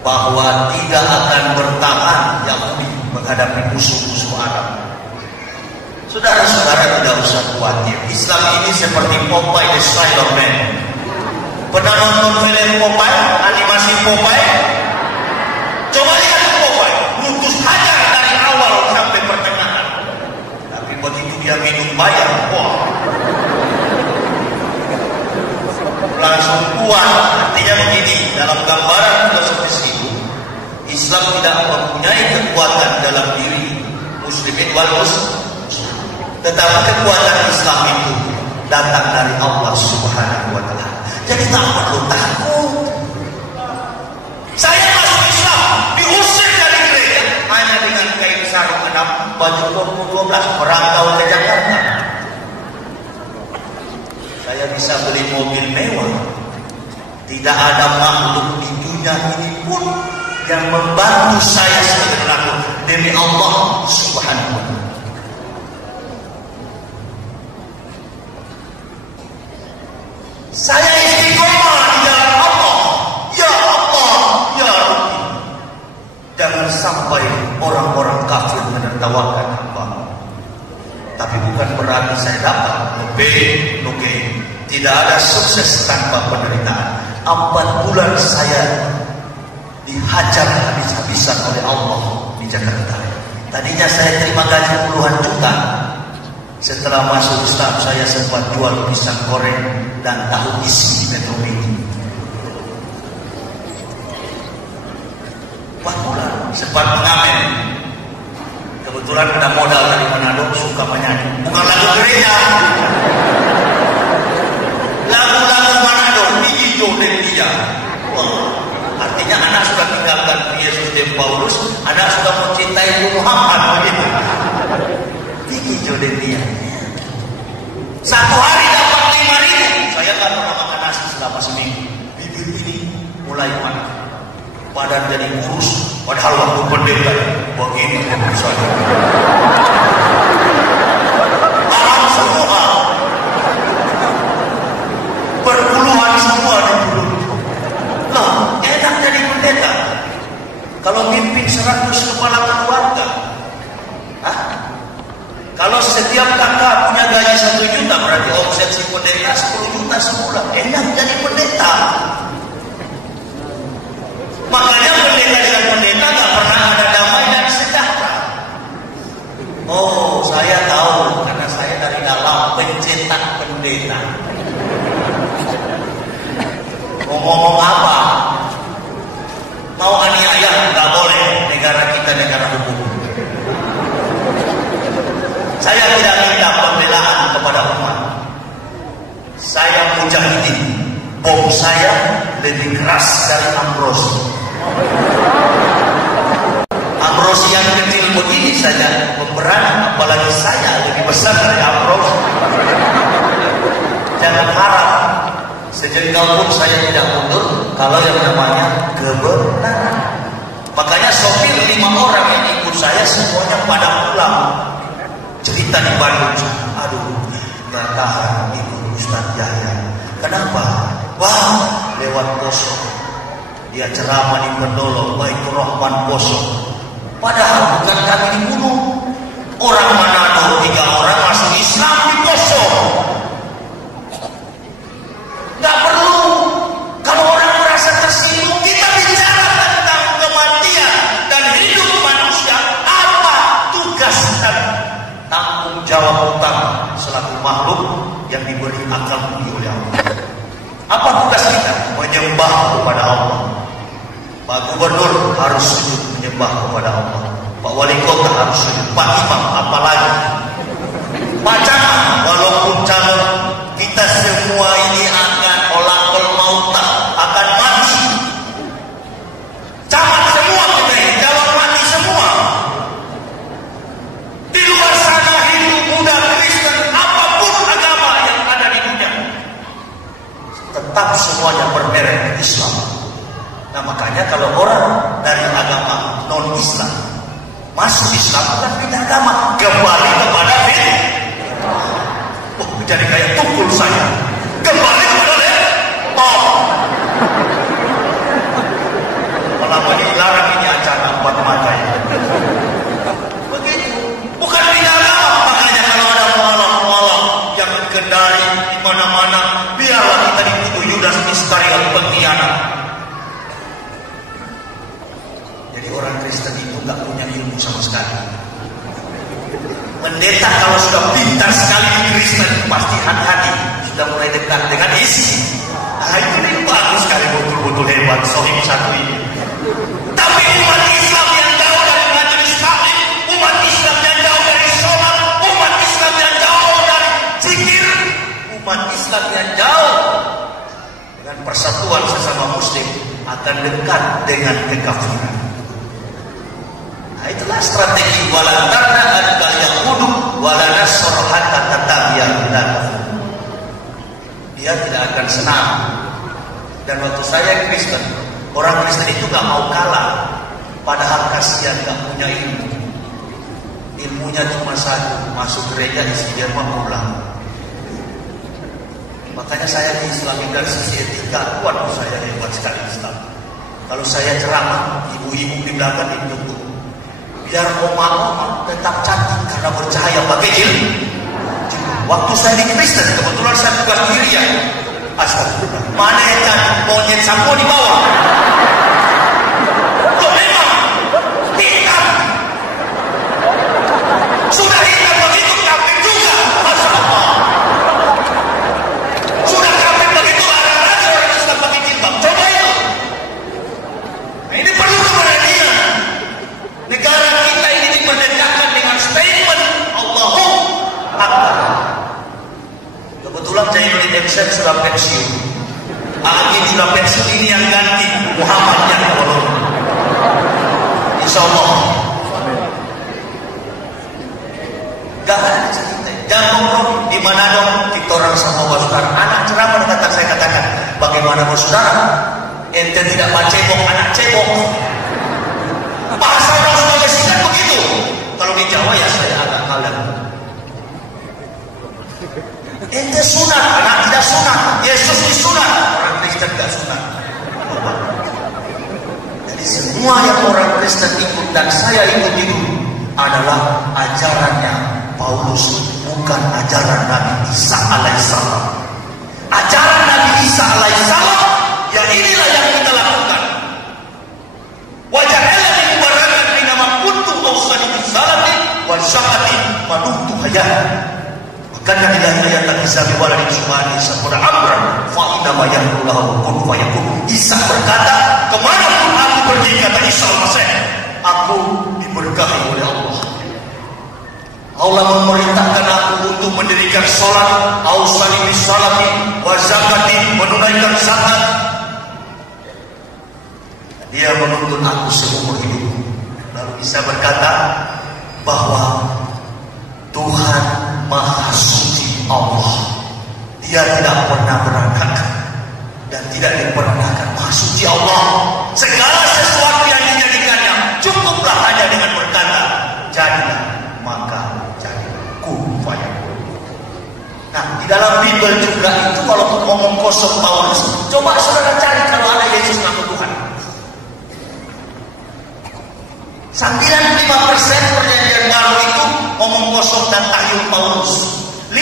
bahwa tidak akan bertahan Yahudi menghadapi musuh-musuh Arab. Saudara-saudara tidak usah khawatir. Islam ini seperti Popeye the Sailor Man. Pernah nonton film Popeye, animasi Popeye? Coba lihat Popeye, lutus hajar dari awal sampai pertengahan. Tapi begitu dia minum bayar, wah, langsung kuat. Artinya begini, dalam gambaran filosofis itu, Islam tidak mempunyai kekuatan dalam diri muslimin wal muslim. Tetapi kekuatan Islam itu datang dari Allah Subhanahu wa Ta'ala. Jadi tak perlu takut. Saya masuk Islam, diusir dari gereja hanya dengan kain sarung 6, baju 12, merantau ke Jakarta. Saya bisa beli mobil mewah. Tidak ada makhluk di dunia ini pun yang membantu saya sebagai penakut demi Allah Subhanahu wa Ta'ala. Saya istiqomah di jalan Allah. Ya Allah, ya Rabbi. Jangan sampai orang-orang kafir menertawakan hamba. Tapi bukan berarti saya dapat nuke. Tidak ada sukses tanpa penderitaan. 4 bulan saya dihajar habis-habisan oleh Allah di Jakarta. Tadinya saya terima gaji puluhan juta. Setelah masuk Islam, saya sempat jual pisang goreng dan tahu isi Metro Mini. 4 bulan sempat mengamen. Kebetulan ada modal dari Manado, suka menyanyi. Bukan lagu gereja, lagu-lagu Manado, Hijau dan Dia. Artinya anak sudah tinggalkan Yesus dan Paulus, anak sudah mencintai Muhammad begitu. Hijau dan Dia. 1 hari dapat 5.000. Saya kan pernah makan nasi selama seminggu. Bibir ini mulai panas, badan jadi kurus. Padahal waktu pendeta begini saya. Tahan semua, perpuluhan semua di mulut. Loh, enak jadi pendeta. Kalau mimpin 100 kepala keluarga, kalau setiap kakak punya gaji 1 juta, berarti omset si pendeta 10 juta sebulan. Enak jadi pendeta. Makanya pendeta dengan pendeta gak pernah ada damai dan sejahtera. Oh, saya tahu karena saya dari dalam pencetak pendeta. Ngomong apa? Mau aniaya gak boleh. Negara kita negara hukum. Saya tidak minta pembelaan kepada umat. Saya mujahidin. Bom saya lebih keras dari Ambrosi. Ambrosi yang kecil begini saja pemberani, apalagi saya lebih besar dari Ambrosi. Jangan harap sejengkal pun saya tidak mundur kalau yang namanya kebenaran. Makanya sopir 5 orang yang ikut saya semuanya pada pulang. Cerita di Bandung, aduh, nggak tahan ikut Ustaz Yahya. Kenapa? Wah, lewat Poso, dia ceramah di Pendolo, Baitur Rahman Poso. Padahal bukan kami dibunuh. Orang Manado 3 orang masuk Islam di Poso. Nggak perlu. Kalau orang merasa tersinggung, kita bicara tentang kematian dan hidup manusia. Apa tugas dan tanggung jawab utama selaku makhluk yang diberi akal budi oleh Allah? Apa tugas kita? Menyembah kepada Allah. Pak Gubernur harus sujud menyembah kepada Allah. Pak Wali Kota harus sujud. Pak Imam apalagi. Pak Camat, walaupun calon, kita semua ini akan olakul mauta, akan mati. Camat semua kita ini, calon mati semua. Di luar sana Hindu, Buddha, Kristen, apapun agama yang ada di dunia, tetap semuanya bermerek Islam. Nah makanya kalau orang dari agama non-Islam masuk Islam, bukan pindah agama, kembali kepada fitrah. Oh, jadi kayak tukul saya, kembali kepada top. Malah dilarang ini acara buat mata ya. Begitu, bukan pindah agama. Makanya kalau ada mualaf-mualaf yang kendari di mana-mana, biarlah kita dituduh Yudas Iskariot pengkhianat. Jadi orang Kristen itu nggak punya ilmu sama sekali. Pendeta kalau sudah pintar sekali di Kristen, pasti hati-hati, sudah mulai dekat dengan isi. Nah ini bagus sekali, betul-betul hebat sohib satu ini. Tapi umat Islam yang jauh dari majelis taklim, umat Islam yang jauh dari sholat, umat Islam yang jauh dari zikir, umat Islam yang jauh dengan persatuan sesama muslim akan dekat dengan kekafiran. Nah, itulah strategi walantarna adkal yahudu walana sorhata tatabiyahudan. Dia tidak akan senang. Dan waktu saya Kristen, orang Kristen itu gak mau kalah. Padahal kasihan gak punya ilmu. Ilmunya cuma satu, masuk gereja isi derma pulang. Makanya saya diislami dari sisi etika kuat, saya hebat sekali Islam. Kalau saya ceramah, ibu-ibu di belakang itu biar oma-oma tetap cantik karena bercahaya pakai jilbab. Waktu saya di Kristen, kebetulan saya tugas diri ya. Astagfirullah. Mana yang cantik? Monyet sampo di bawah. Loh memang hitam. Sudah hitam begitu kafir juga. Masya Allah. Sudah kafir begitu ada lagi orang Islam pakai jilbab. Coba itu. Nah, ini perlu keberanian. Negara kita ini diperdekakan dengan statement Allahu Akbar. Kebetulan Jainuddin Emsyad sudah pensiun. Agin sudah pensiun, ini yang ganti Muhammad yang kolon. Insya Allah. Gak ada cerita. Jangan kompromi. Di mana dong kita orang sama saudara. Anak ceramah kata saya katakan, bagaimana saudara? Ente tidak mau cebok, anak cebok. Bahasa orang Sulawesi kan begitu. Kalau di Jawa ya saya agak kalah. Ente sunat, anak tidak sunat. Yesus disunat, orang Kristen tidak sunat. Jadi semua yang orang Kristen ikut dan saya ikut itu adalah ajarannya Paulus, bukan ajaran Nabi Isa alaihissalam. Ajaran Nabi Isa alaihissalam, ya inilah yang kita lakukan. Wajahnya dibarakan dinama kuntu awsani bisalati wa syahati manutu hayat. Karena tidak ayat Isa biwaladi subhani sabra amra fa inna ma yaqulu kun fayakun. Isa berkata, kemanapun aku pergi, kata Isa al-Masih, aku diberkahi oleh Allah. Allah memerintahkan aku untuk mendirikan salat, ausani bisalati wa zakati, menunaikan zakat. Dia menuntun aku seumur hidup. Lalu Isa berkata bahwa Tuhan Maha Suci Allah, Dia tidak pernah berantakan dan tidak diperanakan. Maha Suci Allah, Segala sesuatu yang dijadikannya cukuplah hanya dengan berkata jadilah, maka jadilah, kun fayakun. Nah, di dalam Bible juga itu walaupun ngomong kosong Paulus, coba saudara cari kalau ada Yesus ngaku Tuhan. 95% perjanjian baru itu ngomong kosong dan tahyul Paulus. 5%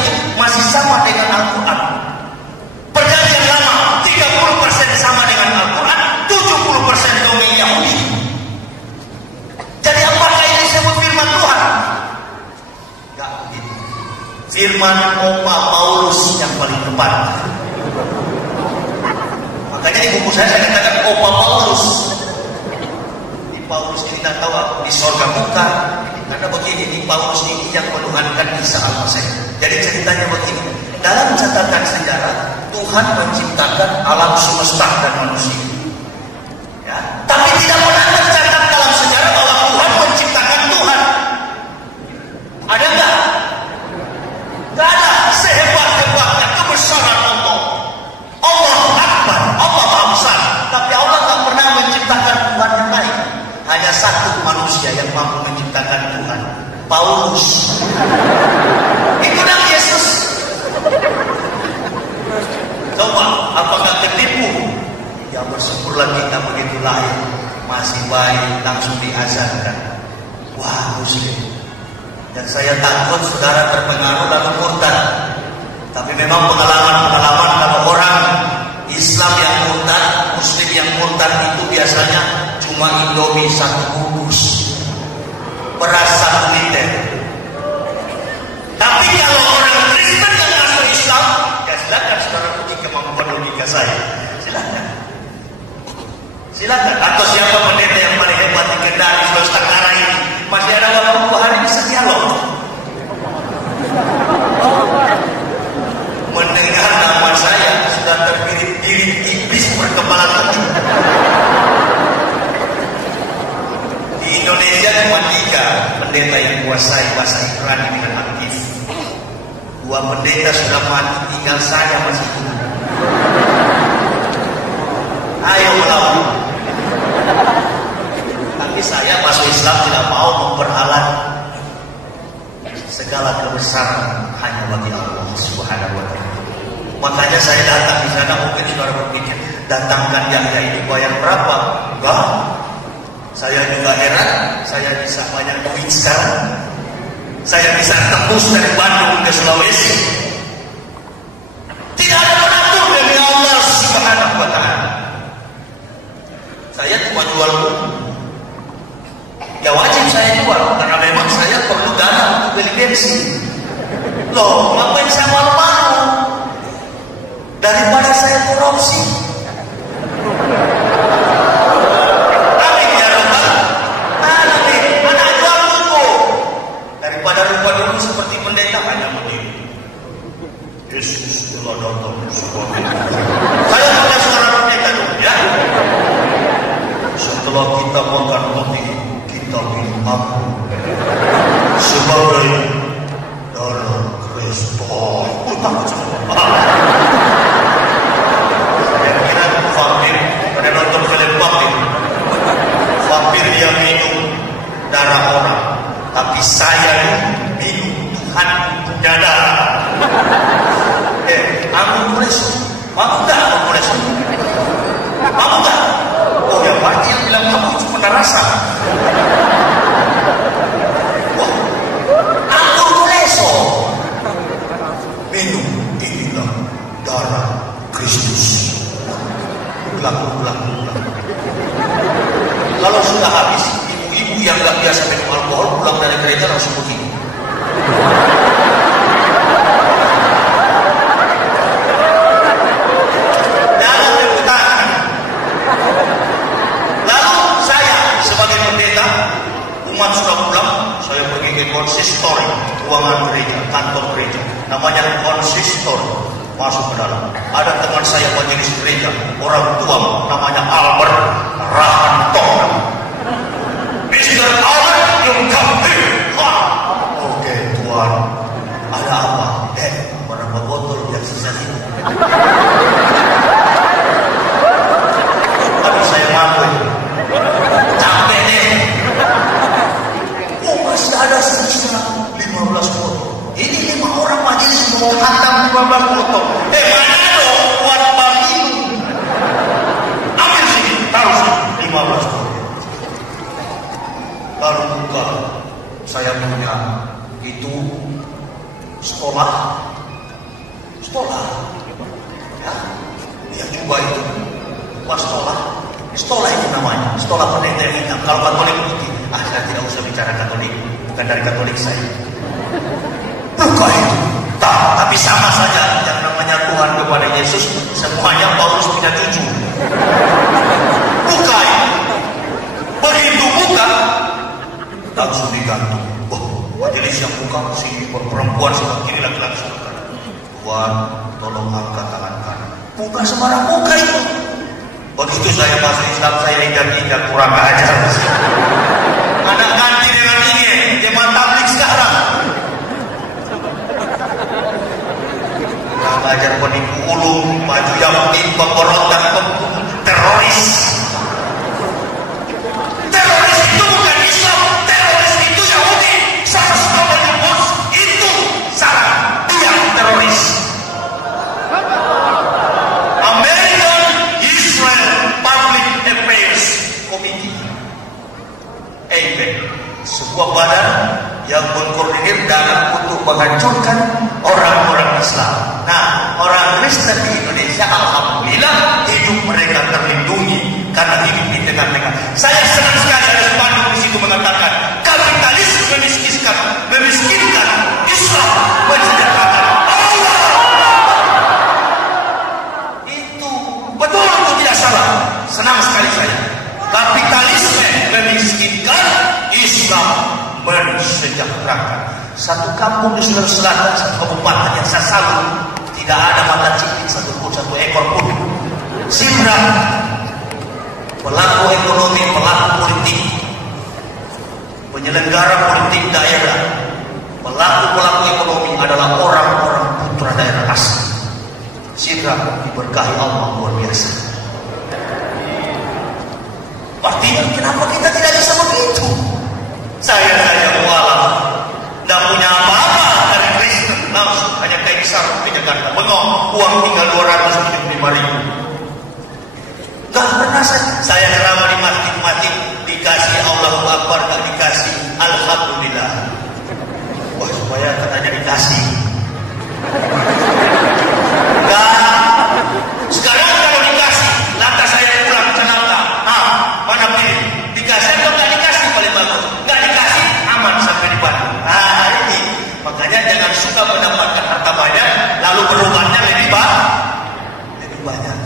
itu masih sama dengan Al-Quran. Perjanjian lama 30% sama dengan Al-Quran, 70% domain Yahudi. Jadi apakah ini disebut firman Tuhan? Enggak begitu. Firman Opa Paulus yang paling tepat. Makanya di buku saya katakan Opa Paulus. Paulus ini tidak tahu apa di sorga bukan. Karena begini, di Paulus ini yang menuhankan Isa Al-Masih. Jadi ceritanya begini, dalam catatan sejarah Tuhan menciptakan alam semesta dan manusia, ya. Tapi tidak pernah tercatat dalam sejarah bahwa Tuhan menciptakan Tuhan. Ada nggak? Nggak ada. Sehebat-hebatnya kebesaran Allah, Allah Akbar, Allah Maha Besar, tapi Allah nggak pernah menciptakan Tuhan yang lain. Hanya satu manusia yang mampu menciptakan Tuhan, Paulus. Itu Nabi Yesus. Coba, apakah ketipu? Ya bersyukurlah kita begitu lahir masih baik, langsung diazankan. Wah, Muslim. Dan saya takut saudara terpengaruh lalu murtad. Tapi memang pengalaman-pengalaman kalau orang Islam yang murtad, Muslim yang murtad itu biasanya cuma Indomie 1 bungkus, beras 1 liter. Tapi kalau orang Kristen yang masuk Islam, ya silakan saudara puji kemampuan logika saya. Silakan. Silakan. Atau siapa pendeta yang paling hebat di Kendari, Sulawesi Tenggara ini, masih ada waktu hari bisa dialog. Mendengar nama saya sudah terbirit-birit iblis berkepala tinggi. Di Indonesia cuma 3 pendeta yang kuasai bahasa Ibrani dengan aktif. 2 pendeta sudah mati, tinggal saya masih hidup. Ayo melawan. Tapi saya masuk Islam tidak mau memperalat segala kebesaran hanya bagi Allah Subhanahu wa Ta'ala. Makanya saya datang di sana, mungkin saudara berpikir, datangkan Yahya ini bayar berapa? Enggak. Saya juga heran, saya bisa banyak duit sekarang. Saya bisa tembus dari Bandung ke Sulawesi. Tidak ada donatur demi Allah Subhanahu wa Ta'ala. Saya cuma jual buku. Ya wajib saya jual, karena memang saya perlu dana untuk beli bensin. Loh, ngapain saya malu-malu? Daripada saya korupsi. Amin ya Rabbal Alamin. Anak jual buku. Daripada rupa dulu seperti pendeta hanya begini. Yesus telah datang bersama. Saya pakai suara pendeta dulu ya. Setelah kita makan roti, kita minum apa? Sebagai darah Kristus. Takut semua. Saya kira vampir, pada nonton film vampir. Vampir dia minum darah orang, tapi saya minum Tuhan punya darah. Ampun mau tak ampun mau tak? Oh ya pasti yang bilang kamu cuma rasa. Wah, ampun minum inilah darah Kristus. Ulang. Kalau sudah habis, ibu-ibu yang gak biasa minum alkohol pulang dari gereja langsung begini. Jangan tepuk tangan. Lalu saya sebagai pendeta, umat sudah pulang, saya pergi ke konsistori, ruangan gereja, kantor gereja, namanya konsistori. Masuk ke dalam. Ada teman saya majelis gereja, orang tua namanya Albert Rahanto. Mr. Albert, you come here. Oke, Tuhan. Ada apa? Berapa botol yang sisa ini? Tapi saya buka. Saya punya itu sekolah. Ya, dia juga itu. Bukan sekolah itu namanya. Sekolah pendeta yang hitam. Kalau Katolik putih, saya tidak usah bicara Katolik. Bukan dari Katolik saya. Buka itu. Tapi sama saja yang namanya Tuhan kepada Yesus, semuanya Paulus punya cucu. Buka itu. Begitu buka, langsung digantung. Majelis yang buka, si perempuan sebelah kiri, laki-laki sebelah kanan. Tuhan, tolong angkat tangan kanan. Bukan sembarang buka itu. Begitu saya masuk Islam, saya ingat kurang ajar. Anak ganti dengan ini, jemaat tablik sekarang. Kurang ajar penipu ulung, baju Yahudi, pemberontak, teroris. Teroris itu bukan Islam, teroris itu Yahudi. Saya sudah menyebut itu salah, dia teroris. American Israel Public Affairs Committee, AIPAC, sebuah badan yang mengkoordinir dalam untuk menghancurkan orang-orang Islam. Nah, orang Kristen di Indonesia alhamdulillah hidup mereka terlindungi karena hidup di tengah-tengah. Saya senang sekali ada spanduk di situ mengatakan kapitalis memiskinkan, Islam mensejahterakan. Allah itu betul atau tidak salah? Senang sekali saya. Kapitalisme memiskinkan, Islam mensejahterakan. Satu kampung di Sulawesi Selatan, satu kabupaten yang saya salut, tidak ada mata cipik satupun, satu ekor pun. Sibrang, pelaku ekonomi, pelaku politik, penyelenggara politik daerah, pelaku ekonomi adalah orang-orang putra daerah asli. Sibrang diberkahi Allah luar biasa. Artinya kenapa kita tidak bisa begitu? Saya mualaf, tidak punya apa-apa dari Kristen, langsung hanya kain sarung ke Jakarta, bengong, uang tinggal 275.000. Gak pernah saya ceramah di masjid, dikasih Allahu Akbar, gak dikasih Alhamdulillah. Wah, supaya katanya dikasih. Sekarang kalau dikasih, lantas saya pulang ke Jakarta. Mana pilih? Dikasih atau gak dikasih paling bagus? Gak dikasih, aman sampai di Bandung. Ini makanya jangan suka mendapatkan harta banyak, lalu berobatnya lebih banyak.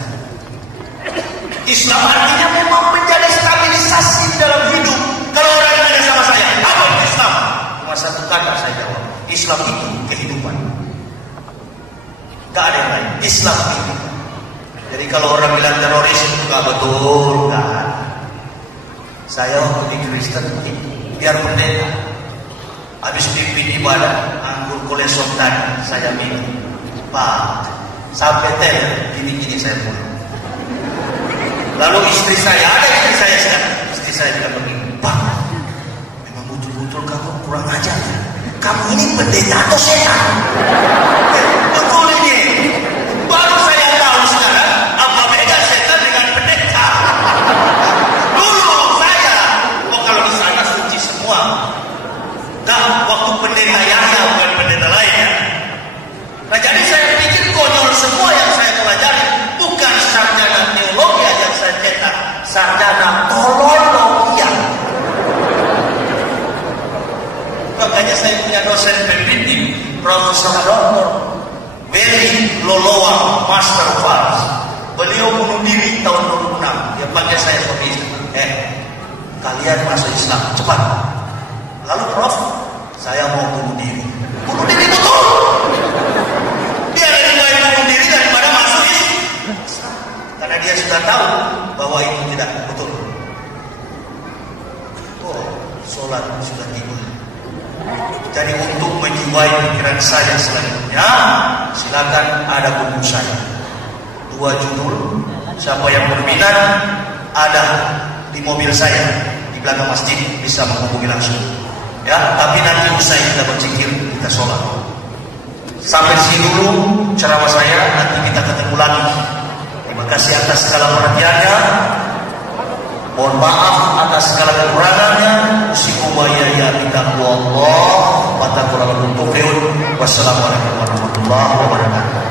Islam artinya memang menjadi stabilisasi dalam hidup. Kalau orang tanya sama saya, apa itu Islam? Cuma satu kata saya jawab, Islam itu kehidupan. Gak ada yang lain, Islam itu. Jadi kalau orang bilang teroris itu gak betul, gak. Saya waktu di Kristen biar pendeta, habis pimpin ibadah, anggur koleson tadi saya minum, Pak, sampai gini saya pulang. Lalu istri saya sekarang, istri saya bilang begini, Pak, memang betul-betul kamu kurang ajar ya. Kamu ini pendeta atau setan? Betul ini. Baru saya tahu sekarang apa beda setan dengan pendeta. Dulu saya, kalau di sana suci semua. Nah, waktu pendeta Yahya bukan pendeta lain. Nah, jadi saya pikir konyol semua yang saya pelajari. Bukan sarjana teologi yang saya cetak, sarjana teologi. Makanya saya punya dosen pembimbing, Profesor Dr. Beli Loloa, Master of Arts. Beliau bunuh diri tahun 2006. Dia panggil saya suami, kalian masuk Islam cepat. Lalu Prof, saya mau bunuh diri. Bunuh diri betul. Dia lebih baik bunuh diri daripada masuk Islam. Karena dia sudah tahu bahwa itu tidak betul. Sholat sudah tiba. Jadi untuk menjiwai pikiran saya selanjutnya, silakan ada buku saya. 2 judul. Siapa yang berminat ada di mobil saya di belakang masjid, bisa menghubungi langsung. Ya, tapi nanti usai kita berzikir, kita sholat. Sampai sini dulu ceramah saya, nanti kita ketemu lagi. Terima kasih atas segala perhatiannya. Mohon maaf atas segala kekurangannya. usikum wa iyaya bitaqwallah wa taqullahu tuflihun. Wassalamualaikum warahmatullahi wabarakatuh.